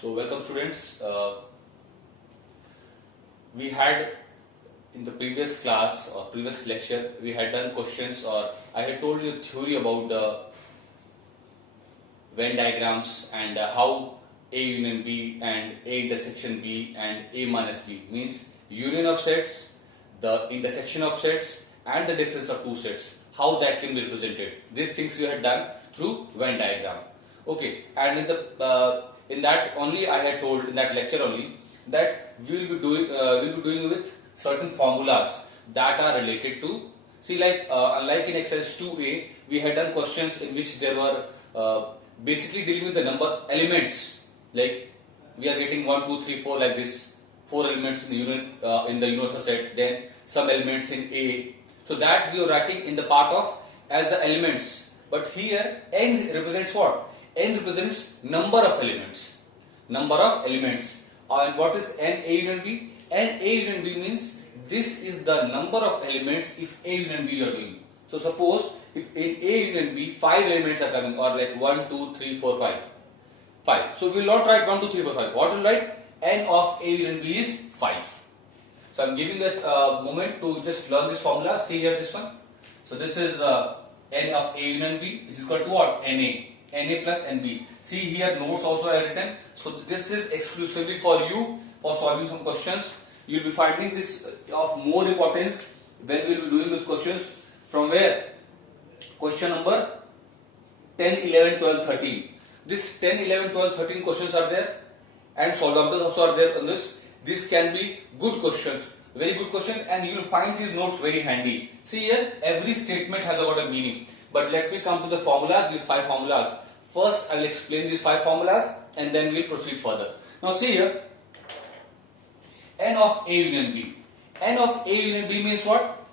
So welcome students. We had in the previous class or previous lecture we had done questions, or I had told you theory about the Venn diagrams and how A union B and A intersection B and A minus B means union of sets, the intersection of sets and the difference of two sets, how that can be represented. These things we had done through Venn diagram. Okay, and in that only I had told in that lecture only that we will be doing with certain formulas that are related to, see, like unlike in exercise 2a we had done questions in which there were basically dealing with the number elements, like we are getting 1 2 3 4 like this, 4 elements in the universal set, then some elements in A, so that we are writing in the part of as the elements. But here n represents what? N represents number of elements. And what is n A union B? N A union B means this is the number of elements if A union B you are doing. So suppose if in A union B 5 elements are coming, or like 1 2 3 4 5. So we will not write 1 2 3 4 5. What will write? N of A union B is 5. So I am giving that moment to just learn this formula. See here this one. So this is N of A union B, which is equal to what? NA plus NB. See here notes also I have written. So this is exclusively for you for solving some questions. You will be finding this of more importance when we will be doing these questions from where? Question number 10, 11, 12, 13. This 10, 11, 12, 13 questions are there, and solvable also are there on this. This can be good questions, very good questions, and you will find these notes very handy. See here, every statement has got a meaning. But let me come to the formulas, these 5 formulas. First, I will explain these 5 formulas and then we will proceed further. Now see here, N of A union B. N of A union B means what?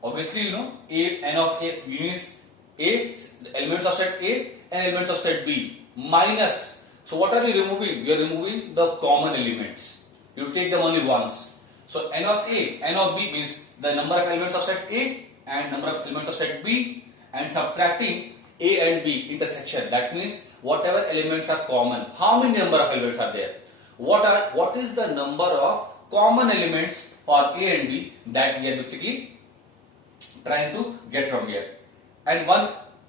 Obviously, you know, N of A means A, elements of set A and elements of set B, minus. So what are we removing? We are removing the common elements. You take them only once. So N of A, N of B means the number of elements of set A and number of elements of set B, and subtracting A and B intersection. That means whatever elements are common. How many number of elements are there? What is the number of common elements for A and B that we are basically trying to get from here? And one,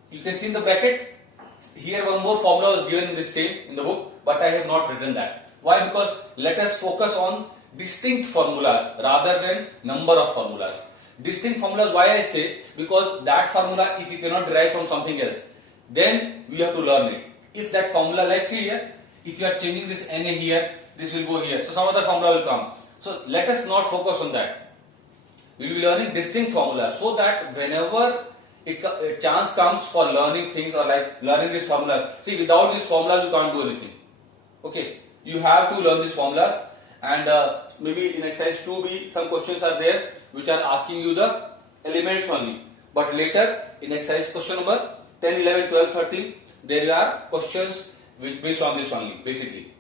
you can see in the bracket here, one more formula was given in this same in the book, but I have not written that. Why? Because let us focus on distinct formulas rather than number of formulas. Distinct formulas, why I say? Because that formula, if you cannot derive from something else, then we have to learn it. If that formula, like see here, if you are changing this NA here, this will go here, so some other formula will come. So let us not focus on that. We will be learning distinct formulas, so that whenever a chance comes for learning things or like learning these formulas, see, without these formulas you can't do anything. Okay, you have to learn these formulas, and maybe in exercise 2b some questions are there which are asking you the elements only, but later in exercise question number 10, 11, 12, 13 there are questions which based on this only basically.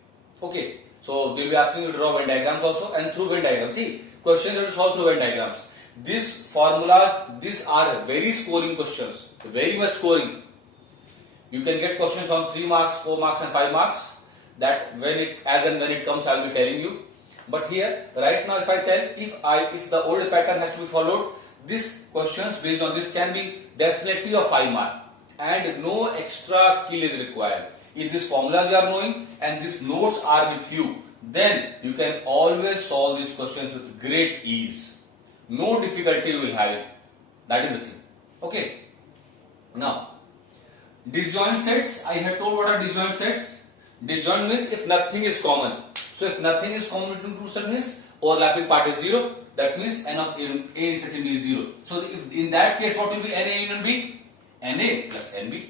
Okay, so they will be asking you to draw Venn diagrams also, and through Venn diagrams, see, questions are to solve through Venn diagrams. These formulas, these are very scoring questions, very much scoring. You can get questions on 3 marks, 4 marks and 5 marks. That when it comes, I will be telling you. But here, right now, if I tell, if the old pattern has to be followed, these questions based on this can be definitely of 5 mark, and no extra skill is required. If these formulas you are knowing and these notes are with you, then you can always solve these questions with great ease. No difficulty you will have it. That is the thing. Okay. Now, disjoint sets. I have told what are disjoint sets. Disjoint means if nothing is common. So if nothing is common between two sets means overlapping part is 0. That means N of A intersection B is 0. So if in that case, what will be NA union B? NA plus NB.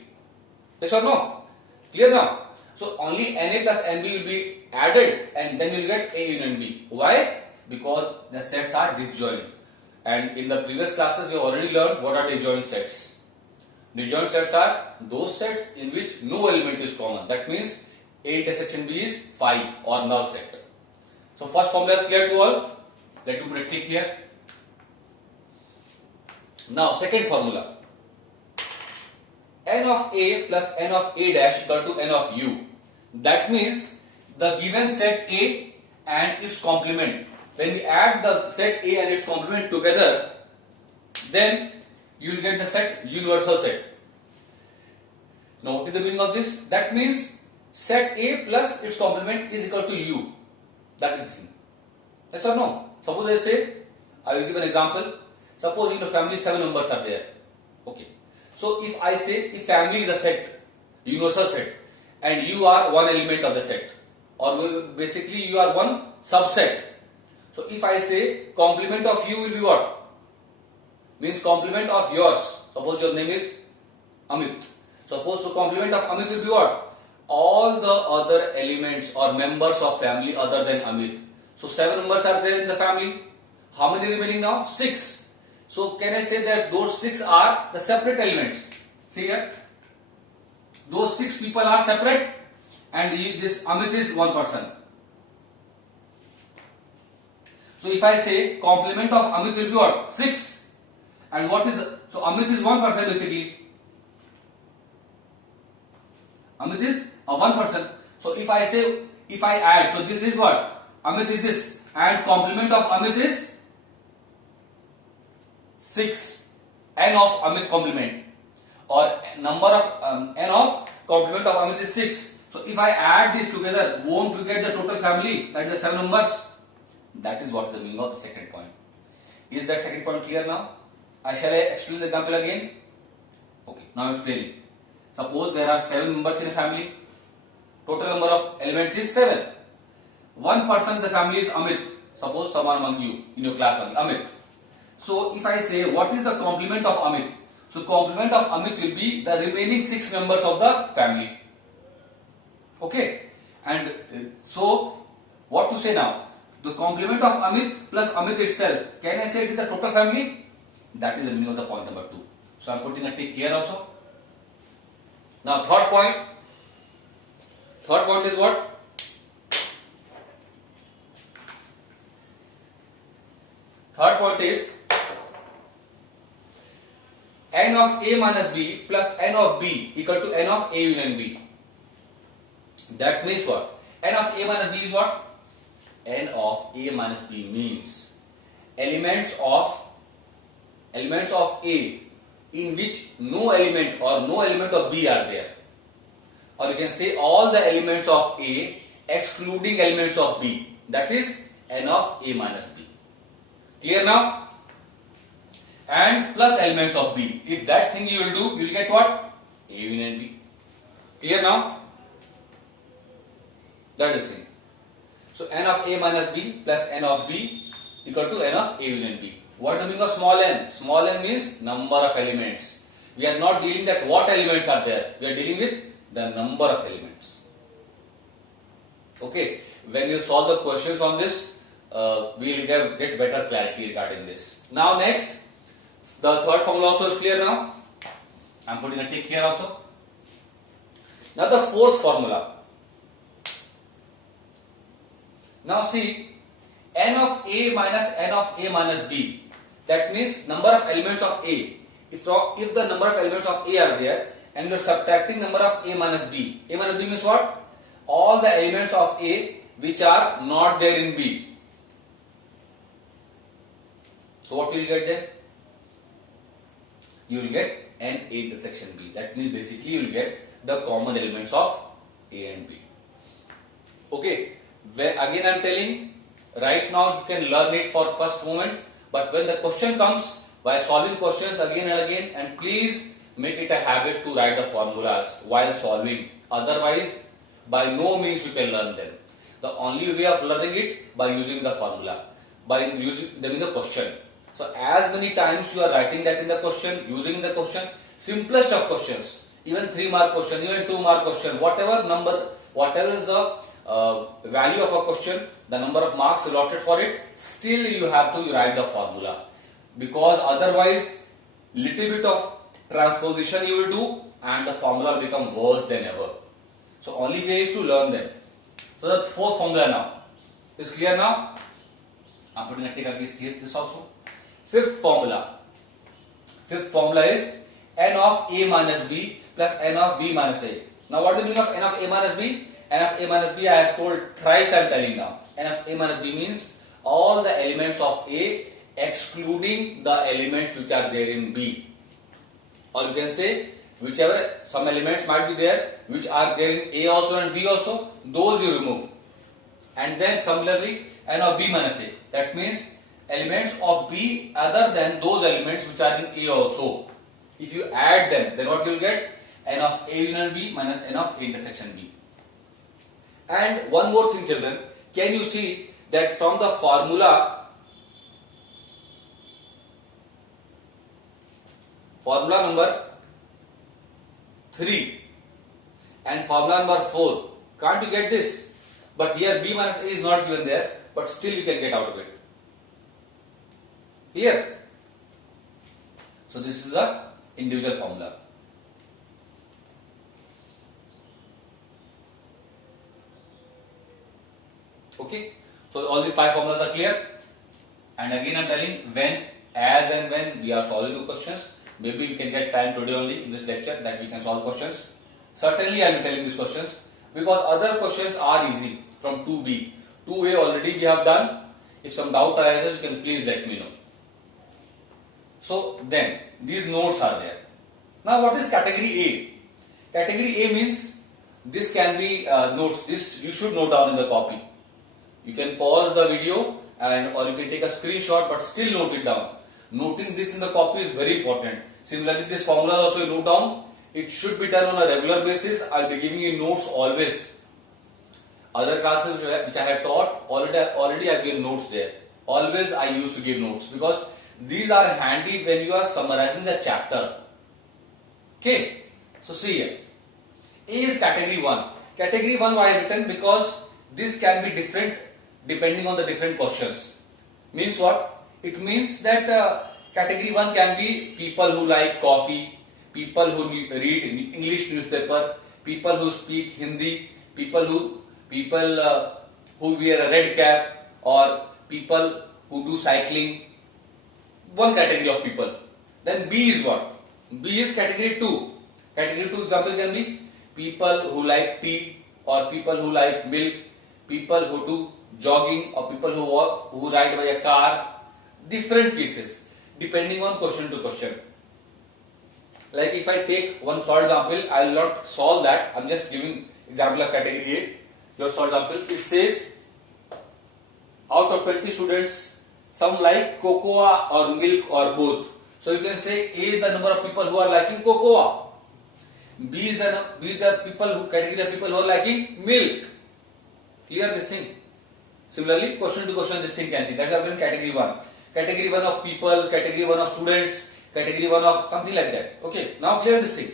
Yes or no? Clear now? So only NA plus NB will be added, and then you will get A union B. Why? Because the sets are disjoint. And in the previous classes we have already learned what are disjoint sets. Disjoint sets are those sets in which no element is common. That means A intersection B is 5 or null set. So first formula is clear to all. Let me put a tick here. Now second formula. N of A plus N of A dash equal to N of U. That means the given set A and its complement. When we add the set A and its complement together, then you will get the set universal set. Now what is the meaning of this? That means set A plus its complement is equal to U. That is the thing. Yes or no? Suppose I say, I will give an example. Suppose in the family 7 members are there. Okay. So if I say if family is a set, universal set, and you are one element of the set, or basically you are one subset. So if I say complement of you will be what? Means complement of yours. Suppose your name is Amit. Suppose so complement of Amit will be what? All the other elements or members of family other than Amit. So 7 members are there in the family. How many remaining now? 6. So can I say that those 6 are the separate elements? See here. Those 6 people are separate and this Amit is one person. So if I say complement of Amit will be what? 6. And what is, so Amit is one person basically. Amit is a one person. So if I say, if I add, so this is what? Amit is this and complement of Amit is 6. N of Amit complement or number of N of complement of Amit is 6. So if I add this together, won't we get the total family? That is the 7 numbers. That is what is the meaning of the second point. Is that second point clear now? Shall I explain the example again? Okay, now I am explaining. Suppose there are 7 members in a family. Total number of elements is 7. One person in the family is Amit. Suppose someone among you in your class only, Amit. So if I say what is the complement of Amit? So complement of Amit will be the remaining 6 members of the family. Okay. And so what to say now? The complement of Amit plus Amit itself. Can I say it is the total family? That is the meaning of the point number 2. So I am putting a tick here also. Now third point. Third point is what? Third point is n of A minus B plus n of B equal to n of A union B. That means what? N of A minus B is what? N of A minus B means elements of A in which no element or no element of B are there. Or you can say all the elements of A excluding elements of B. That is n of A minus B. Clear now? And plus elements of B. If that thing you will do, you will get what? A union B. Clear now? That is the thing. So n of A minus B plus n of B equal to n of A union B. What is the meaning of small n? Small n means number of elements. We are not dealing that what elements are there. We are dealing with the number of elements. Okay. When you solve the questions on this, we will get better clarity regarding this. Now next, the third formula also is clear now. I am putting a tick here also. Now the fourth formula. Now see, n of A minus n of A minus B. That means number of elements of A. If the number of elements of A are there and you are subtracting number of A minus B. A minus B means what? All the elements of A which are not there in B. So what will you get then? You will get n A intersection B. That means basically you will get the common elements of A and B. Okay. Again I am telling, right now you can learn it for first moment, but when the question comes, by solving questions again and again, and please make it a habit to write the formulas while solving. Otherwise, by no means you can learn them. The only way of learning it by using the formula, by using them in the question. So as many times you are writing that in the question, using the question, simplest of questions, even 3 mark question, even 2 mark question, whatever number, whatever is the value of a question, the number of marks allotted for it, still you have to write the formula, because otherwise little bit of transposition you will do and the formula will become worse than ever. So only way is to learn them. So the fourth formula now is clear now. I am putting a tick against this also. Fifth formula is n of A minus B plus n of B minus A. Now what is the meaning of n of A minus B? N of A minus B I have told thrice, I am telling now. N of A minus B means all the elements of A excluding the elements which are there in B. Or you can say whichever some elements might be there which are there in A also and B also, those you remove. And then similarly N of B minus A, that means elements of B other than those elements which are in A also. If you add them, then what you will get? N of A union B minus N of A intersection B. And one more thing, children, can you see that from the formula number 3 and formula number 4, can't you get this? But here B minus A is not given there, but still you can get out of it. Clear? So this is a individual formula. Okay, so all these 5 formulas are clear. And again I am telling, when, as and when we are solving the questions, maybe we can get time today only in this lecture that we can solve questions. Certainly I am telling these questions because other questions are easy from 2B. 2A already we have done. If some doubt arises, you can please let me know. So then these notes are there. Now what is category A? Category A means this can be notes. This you should note down in the copy. You can pause the video and or you can take a screenshot, but still note it down. Noting this in the copy is very important. Similarly, this formula also you note down. It should be done on a regular basis. I'll be giving you notes always. Other classes which I have taught, already I give notes there. Always I used to give notes because these are handy when you are summarizing the chapter. Okay, so see here. A is category 1. Category 1 why I written? Because this can be different depending on the different questions. Means what? It means that category 1 can be people who like coffee, people who read English newspaper, people who speak Hindi, people who wear a red cap, or people who do cycling. One category of people. Then B is what? B is category 2. Category 2 example can be people who like tea, or people who like milk, people who do jogging, or people who ride by a car. Different cases depending on question to question. Like if I take one short example, I will not solve that. I am just giving example of category A. Your short example, it says out of 20 students, some like cocoa or milk or both. So you can say A is the number of people who are liking cocoa. B is the people who category of people who are liking milk. Clear this thing? Similarly, question to question this thing can see. That is again category 1. Category 1 of people, category 1 of students, category 1 of something like that. Okay, now clear this thing.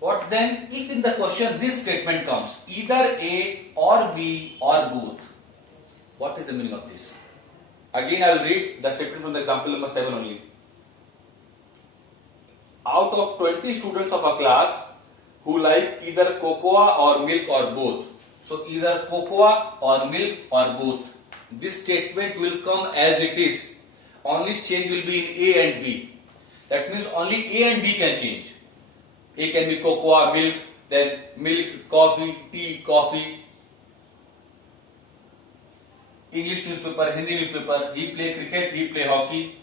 What then if in the question this statement comes, either A or B or both? What is the meaning of this? Again I will read the statement from the example number 7 only. Out of 20 students of a class who like either cocoa or milk or both. So either cocoa or milk or both. This statement will come as it is. Only change will be in A and B. That means only A and B can change. A can be cocoa, milk, then milk, coffee, tea, coffee. English newspaper, Hindi newspaper, he play cricket, he play hockey.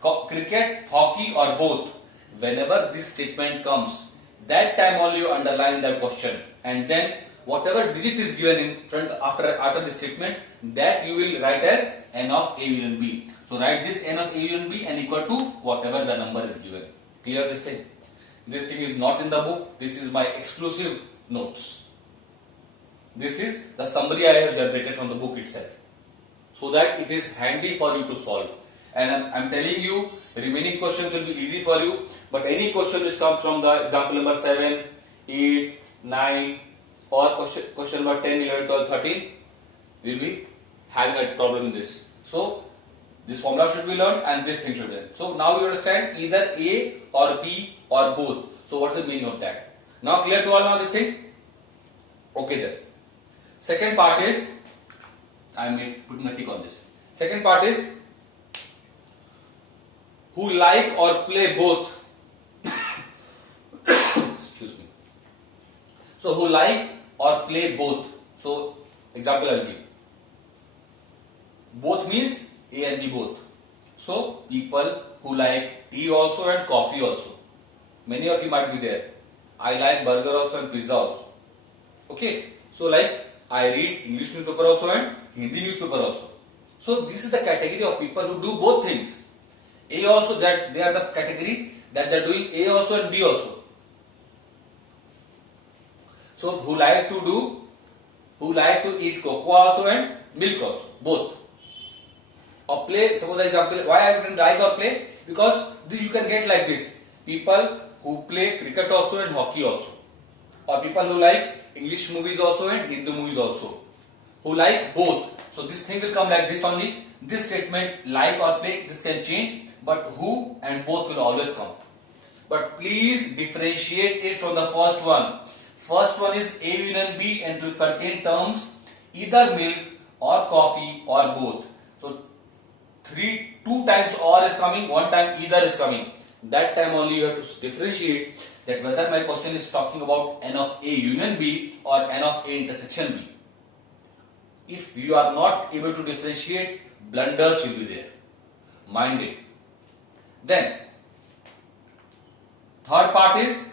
Cricket, hockey or both. Whenever this statement comes, that time only you underline that question, and then whatever digit is given in front after this statement, that you will write as N of A union B. So write this N of A union B and equal to whatever the number is given. Clear this thing? This thing is not in the book. This is my exclusive notes. This is the summary I have generated from the book itself, so that it is handy for you to solve. And I'm telling you, remaining questions will be easy for you. But any question which comes from the example number 7, 8, 9 or question number 10, 11, 12, 13 will be having a problem in this. So this formula should be learned and this thing should be learned. So now you understand either A or B or both. So what's the meaning of that? Now clear to all now this thing? Okay then. Second part is, I am putting a tick on this. Second part is who like or play both. Excuse me. So who like or play both. So example I'll give. Both means A and B both. So people who like tea also and coffee also. Many of you might be there. I like burger also and pizza also. Okay. So like I read English newspaper also and Hindi newspaper also. So this is the category of people who do both things. A also, that they are the category that they are doing A also and B also. So who like to eat cocoa also and milk also, both. Or play, suppose example, why I didn't like or play? Because you can get like this. People who play cricket also and hockey also. Or people who like English movies also and Hindu movies also. Who like both. So this thing will come like this only. This statement, like or play, this can change. But who and both will always come. But please differentiate it from the first one. First one is A union B and will contain terms either milk or coffee or both. So two times or is coming, one time either is coming. That time only you have to differentiate that whether my question is talking about N of A union B or N of A intersection B. If you are not able to differentiate, blunders will be there. Mind it. Then third part is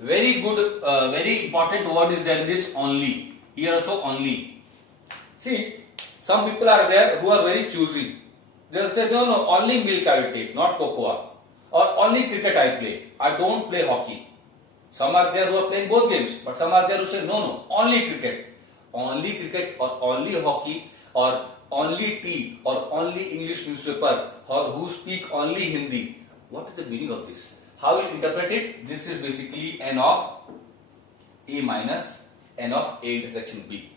very good, very important word is there in this only. Here also only. See, some people are there who are very choosy. They will say, no, only milk I will take, not cocoa. Or only cricket I play. I don't play hockey. Some are there who are playing both games. But some are there who say, no, only cricket. Only cricket or only hockey or only tea or only English newspapers or who speak only Hindi. What is the meaning of this? How will you interpret it? This is basically N of A minus N of A intersection B.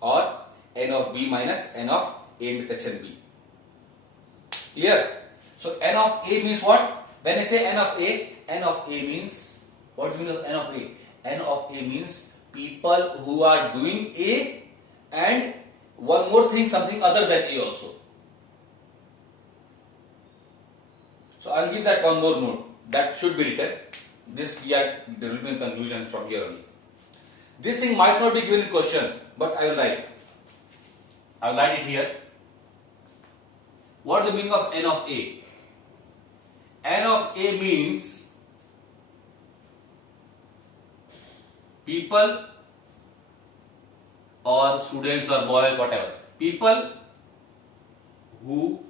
Or N of B minus N of A intersection B. Clear? So N of A means what? When I say N of A means, what is the meaning of N of A? N of A means people who are doing A and one more thing, something other than A also. So I'll give that one more note. That should be written. This we are developing conclusion from here only. This thing might not be given in question, but I will write. I will write it here. What is the meaning of N of A? N of A means people or students or boys, whatever. People who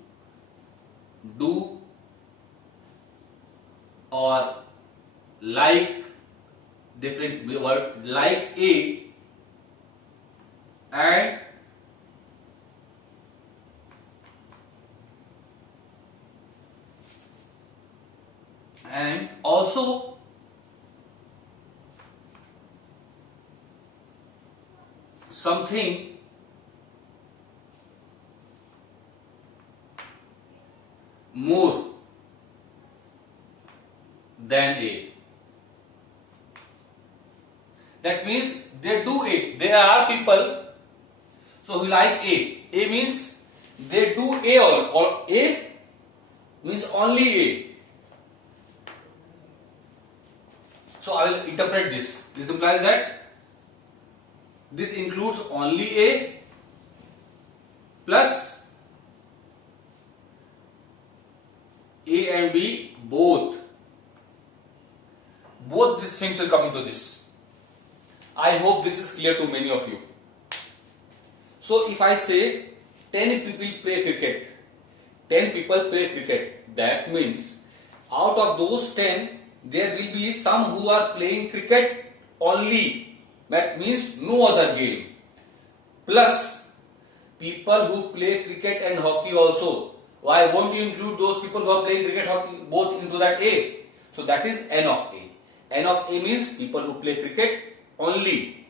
do or like different word like A and also something more than A. That means they do A. There are people so who like A. A means they do A or A means only A. So I will interpret this. This implies that this includes only A plus A and B both. Both these things will come into this. I hope this is clear to many of you. So if I say 10 people play cricket, 10 people play cricket, that means out of those 10, there will be some who are playing cricket only. That means no other game. Plus people who play cricket and hockey also. Why won't you include those people who are playing cricket, hockey both into that A? So that is N of A. N of A means people who play cricket only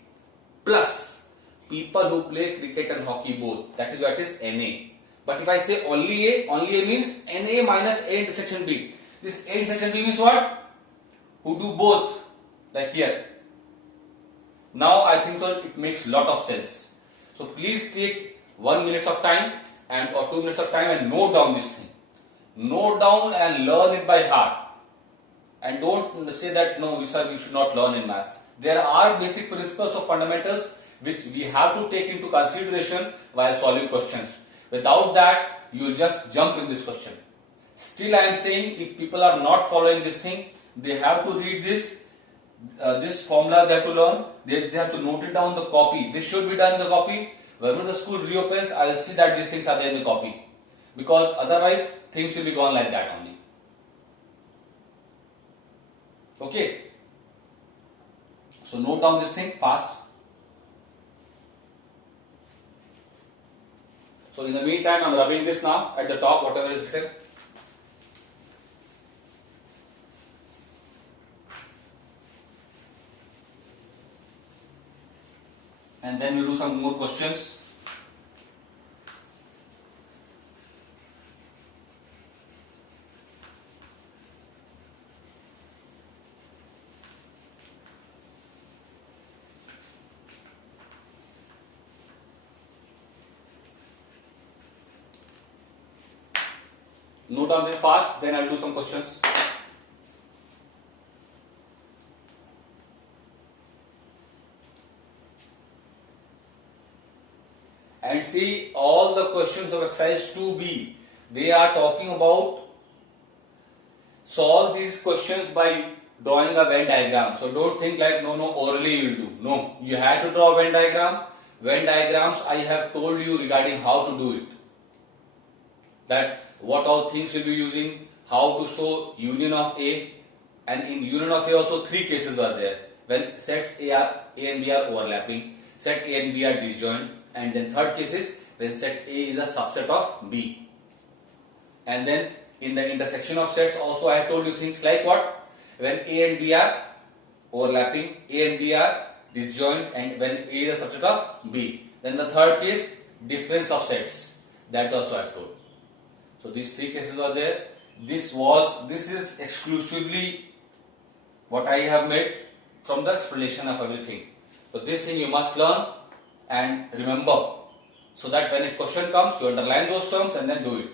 plus people who play cricket and hockey both. That is what is NA. But if I say only A means NA minus A intersection B. This A intersection B means what? Who do both, like here. Now I think so it makes lot of sense. So please take 1 minute of time or 2 minutes of time and note down this thing. Note down and learn it by heart. And don't say that no, sir, you should not learn in maths. There are basic principles of fundamentals which we have to take into consideration while solving questions. Without that, you will just jump in this question. Still, I am saying if people are not following this thing, they have to read this formula they have to learn. They have to note it down the copy. This should be done in the copy. Whenever the school reopens, I will see that these things are there in the copy. Because otherwise, things will be gone like that only. Okay. So note down this thing fast. So in the meantime, I am rubbing this now at the top, whatever is written. And then we do some more questions. Note down this fast, then I'll do some questions. And see, all the questions of exercise 2B, they are talking about solve these questions by drawing a Venn diagram. So don't think like no, orally you will do. No, you have to draw a Venn diagram. Venn diagrams I have told you regarding how to do it. That what all things will be using, how to show union of A, and in union of A also three cases are there. When sets A and B are overlapping, set A and B are disjoint, and then third case is when set A is a subset of B. And then in the intersection of sets also I have told you things like what? When A and B are overlapping, A and B are disjoint, and when A is a subset of B. Then the third case, difference of sets. That also I have told. So these three cases are there. This is exclusively what I have made from the explanation of everything. So this thing you must learn and remember, so that when a question comes, you underline those terms and then do it.